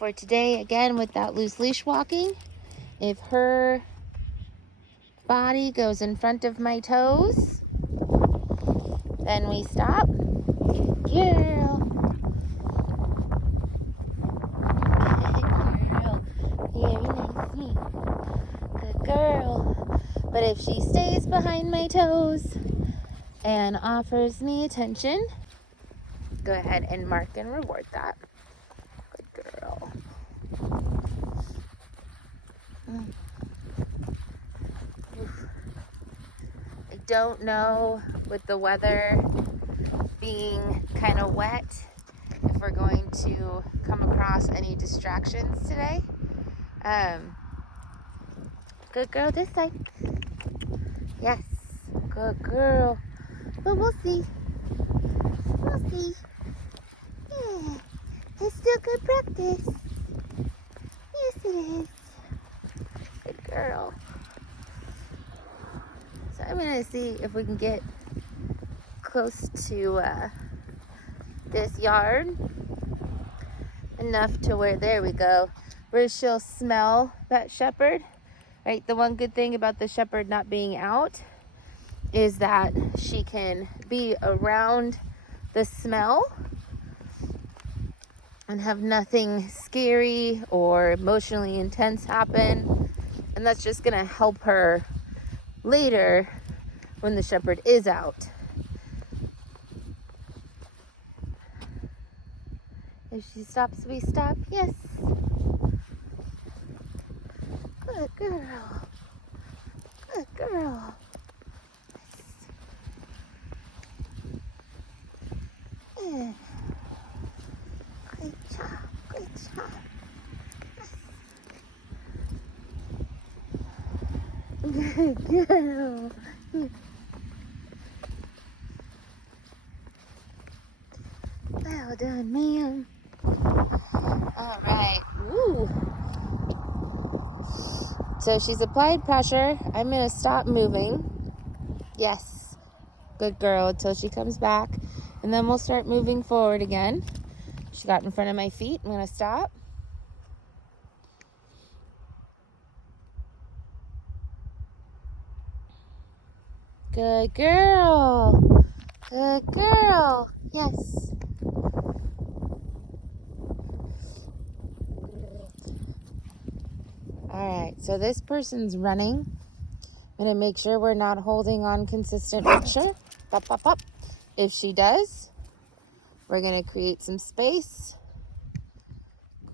for today, again, with that loose leash walking, if her body goes in front of my toes, then we stop. Good girl. Good girl. Very nice. Good girl. But if she stays behind my toes and offers me attention, go ahead and mark and reward that. Good girl. I don't know, with the weather being kind of wet, if we're going to come across any distractions today. Good girl this side. Yes, good girl. But we'll see. We'll see. Yeah, it's still good practice. Yes, it is. Good girl. So I'm gonna see if we can get close to this yard enough to where, there we go, where she'll smell that shepherd. Right, the one good thing about the shepherd not being out is that she can be around the smell and have nothing scary or emotionally intense happen. And that's just gonna help her later when the shepherd is out. If she stops, we stop. Yes. Good girl. Good girl. Yeah. Good job. Good job. Good girl. Well done, ma'am. All right. Woo. So she's applied pressure. I'm going to stop moving. Yes. Good girl, until she comes back. And then we'll start moving forward again. She got in front of my feet. I'm going to stop. Good girl. Good girl. Yes. All right, so this person's running. I'm going to make sure we're not holding on consistent pressure. Pop, pop, pop. If she does, we're going to create some space.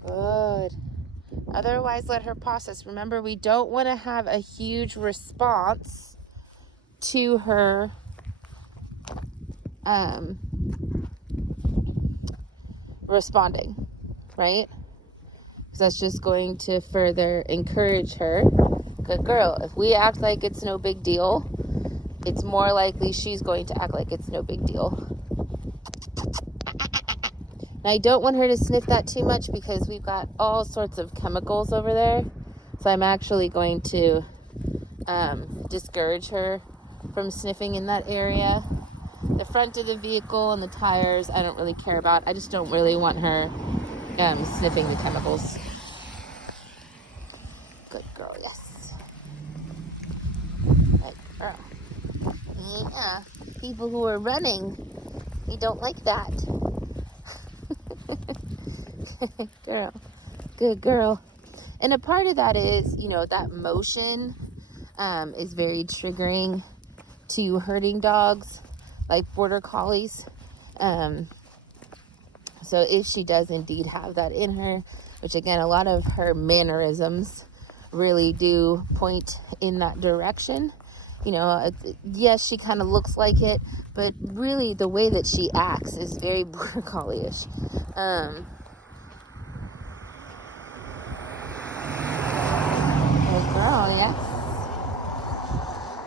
Good. Otherwise, let her process. Remember, we don't want to have a huge response to her responding, right? Because that's just going to further encourage her. Good girl. If we act like it's no big deal, it's more likely she's going to act like it's no big deal. And I don't want her to sniff that too much because we've got all sorts of chemicals over there. So I'm actually going to discourage her from sniffing in that area. The front of the vehicle and the tires, I don't really care about. I just don't really want her sniffing the chemicals. Good girl, yes. Good girl. Yeah, people who are running, you don't like that. Girl, good girl. And a part of that is, that motion is very triggering to herding dogs like border collies. So if she does indeed have that in her, which again, a lot of her mannerisms really do point in that direction. Yes, she kind of looks like it, but really the way that she acts is very border collie-ish. Good girl, yes.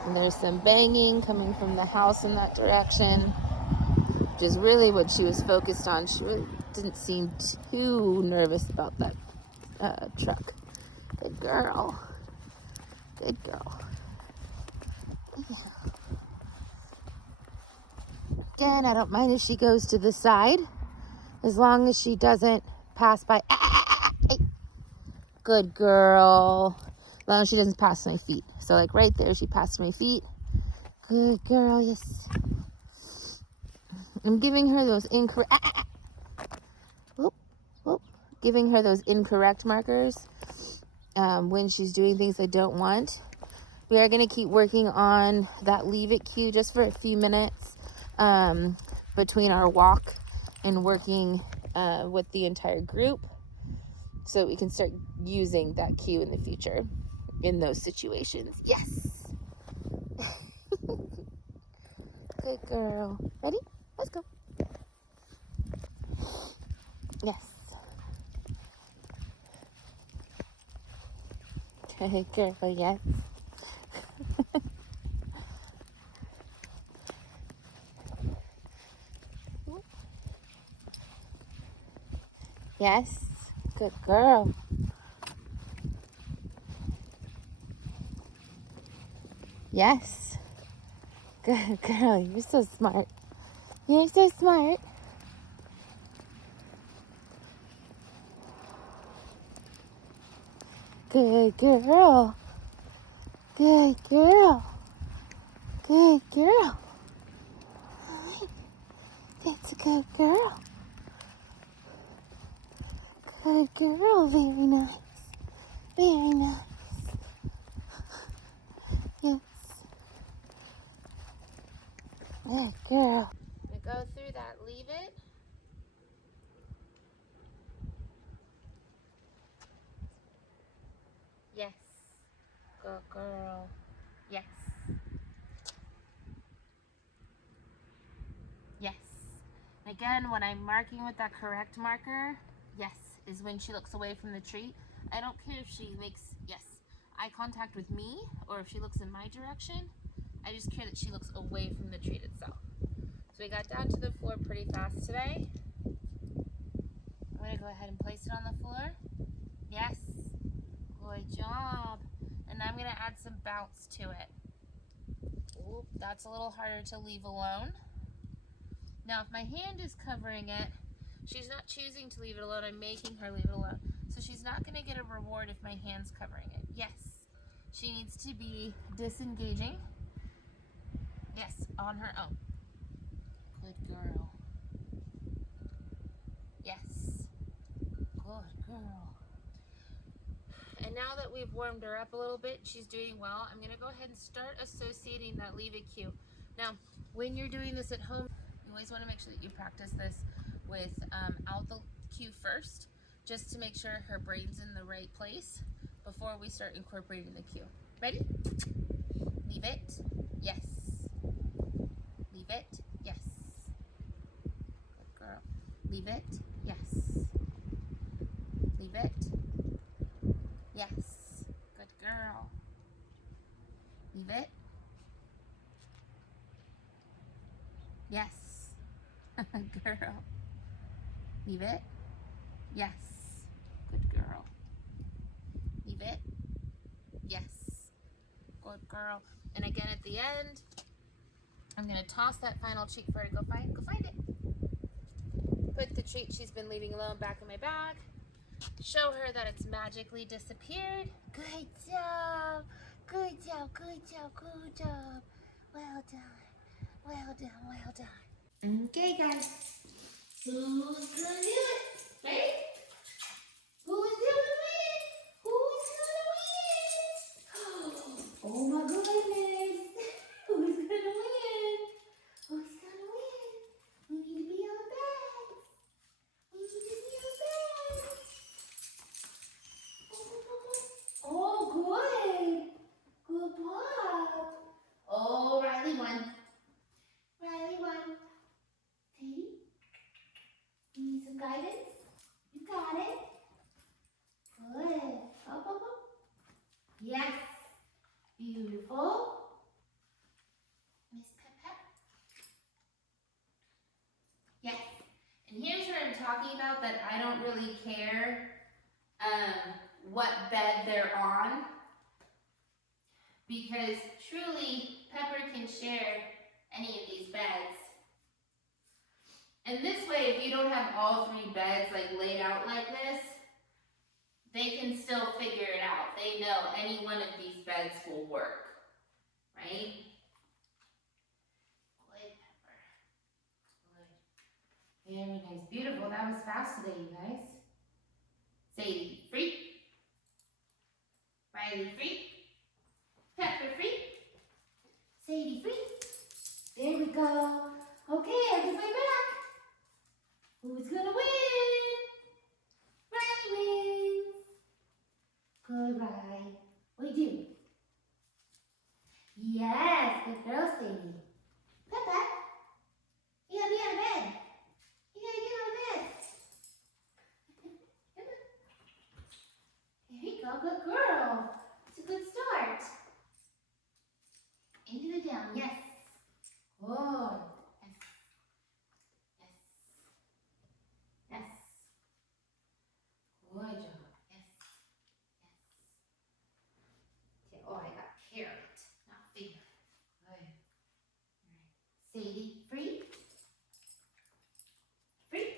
And there's some banging coming from the house in that direction, which is really what she was focused on. She really didn't seem too nervous about that truck. Good girl. Good girl. Yeah. Again, I don't mind if she goes to the side, as long as she doesn't pass by. Hey, Good girl. No, she doesn't pass my feet. So like right there, she passed my feet. Good girl, yes. I'm giving her those incorrect, giving her those incorrect markers when she's doing things I don't want. We are going to keep working on that leave it cue just for a few minutes between our walk and working with the entire group, so we can start using that cue in the future in those situations. Yes. Good girl. Ready? Let's go. Yes. Good girl. Yes. Yes. Good girl. Yes. Good girl. You're so smart. You're so smart. Good girl. Good girl. Good girl. That's a good girl. Good girl. Very nice. Very nice. Yes. Good girl. I'm going to go through that leave it. Yes. Good girl. Yes. Yes. Again, when I'm marking with that correct marker, yes, is when she looks away from the tree. I don't care if she makes, yes, eye contact with me or if she looks in my direction. I just care that she looks away from the tree itself. So we got down to the floor pretty fast today. I'm going to go ahead and place it on the floor. Yes. Good job. And I'm going to add some bounce to it. Oop, that's a little harder to leave alone. Now, if my hand is covering it, she's not choosing to leave it alone. I'm making her leave it alone. So she's not going to get a reward if my hand's covering it. Yes. She needs to be disengaging. Yes, on her own. Good girl. Yes. Good girl. And now that we've warmed her up a little bit, she's doing well. I'm going to go ahead and start associating that leave it cue. Now, when you're doing this at home, you always want to make sure that you practice this without the cue first, just to make sure her brain's in the right place before we start incorporating the cue. Ready? Leave it. Yes. Leave it. Yes. Good girl. Leave it. Yes. Leave it. Yes. Good girl. Leave it. Yes. Girl. Leave it. Yes. Good girl. Leave it. Yes. Good girl. And again at the end, I'm going to toss that final treat for her to go find it. Put the treat she's been leaving alone back in my bag. Show her that it's magically disappeared. Good job. Good job. Good job. Good job. Well done. Well done. Well done. Okay, guys. Who's gonna do it? Ready? Who's gonna win? Who's gonna win? Oh my goodness. Who's gonna win? Who's gonna win? We need to be on bed. We need to be on bed. Oh, good. Good job. Oh, Riley won. Riley won. Teddy, you need some guidance? You got it. Good. Up, up, up. Yes. Beautiful. Miss Pep. Yes. And here's where I'm talking about that I don't really care what bed they're on, because truly Pepper can share any of these beds. And this way, if you don't have all three beds like laid out like this, they can still figure it out. They know any one of these beds will work, right? Good, Pepper. Good. Very nice. Beautiful. That was fast today, you guys. Sadie, free. Riley, free. Pepper, free. Sadie, free. There we go. Okay, everybody back. Who's gonna win? Riley wins. Good, Riley. What do you do? Yes, good girl, Sadie. Peppa, you gotta be out of bed. You gotta get out of bed. There you go, good girl. It's a good start. Into the down, yes. Good. Yes. Yes. Yes. Good job. Yes. Yes. Oh, I got carrot, not finger. Good. All right. Sadie, free. Free.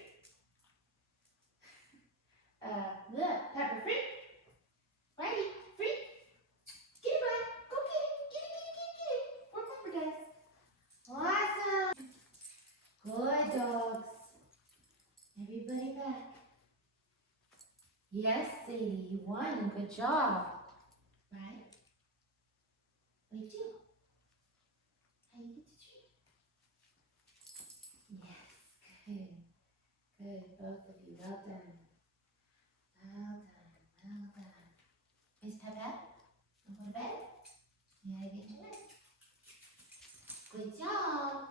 Look, Pepper, free. Riley, free. Get it, Riley. Go get it. Get it. More Pepper, guys. Awesome. Good dogs. Everybody back. Yes, Sadie, you won. Good job. Right? What do you do? How do you get the treat? Yes, good. Good, both of you. Well done. Well done. Well done. Miss Peppa, you go to bed? You gotta get to bed. Good job.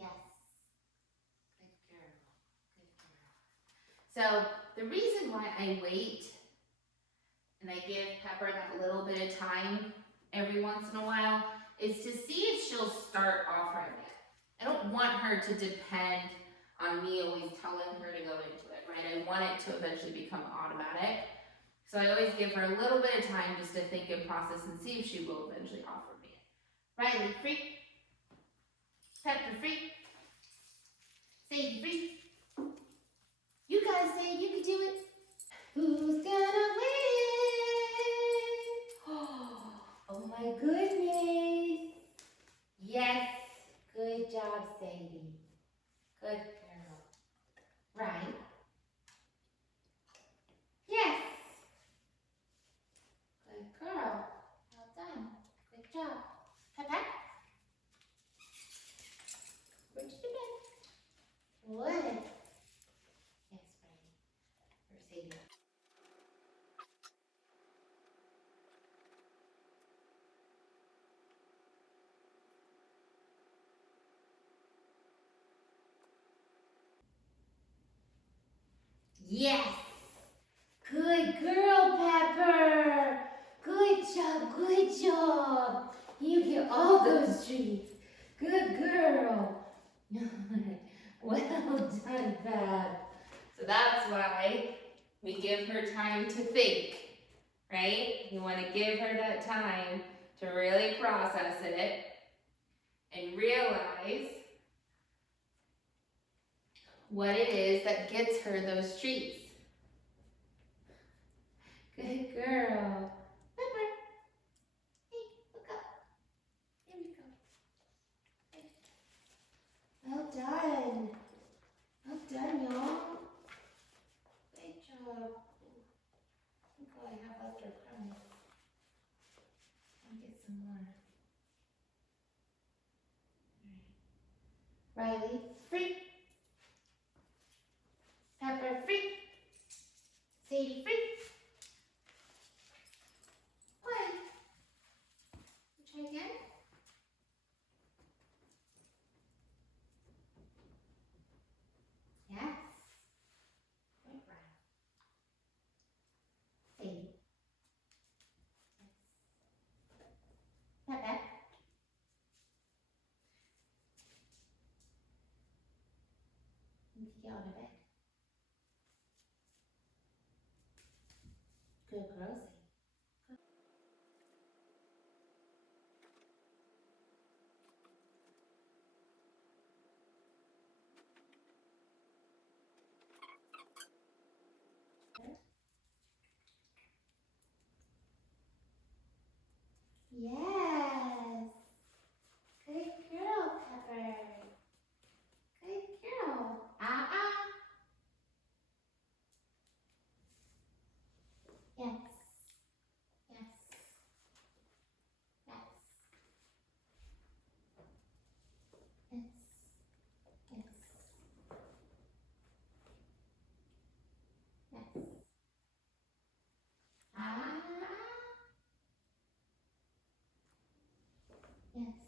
Yes. Good girl. Good girl. So the reason why I wait and I give Pepper that little bit of time every once in a while is to see if she'll start offering it. I don't want her to depend on me always telling her to go into it, right? I want it to eventually become automatic. So I always give her a little bit of time just to think and process and see if she will eventually offer me it. Riley, free. Pepper, free. Sadie, free. You guys say you can do it. Who's gonna win? Oh my goodness. Yes. Good job, Sadie. Good girl. Right. Yes. Good girl. Well done. Good job. Peppa. Where'd you go? Good. Yes, Riley. Or Sadie. Yes. Good girl, Pepper. Good job, good job. You get all those treats. Good girl. Well done, Pep. So that's why we give her time to think, right? You want to give her that time to really process it and realize what it is that gets her those treats. Good girl. Pepper. Hey, look up. Here we go. Hey. Well done. Well done, y'all. Great job. Look what I have left our crumbs. I'll get some more. All right. Riley, free. Pepper, free. Sadie, free. One. Try again. Yes. Get on the bed. Good girl. Yes. Good girl, Pepper. Good girl. Yes. Yes. Yes. Yes. Yes. Yes. Yes.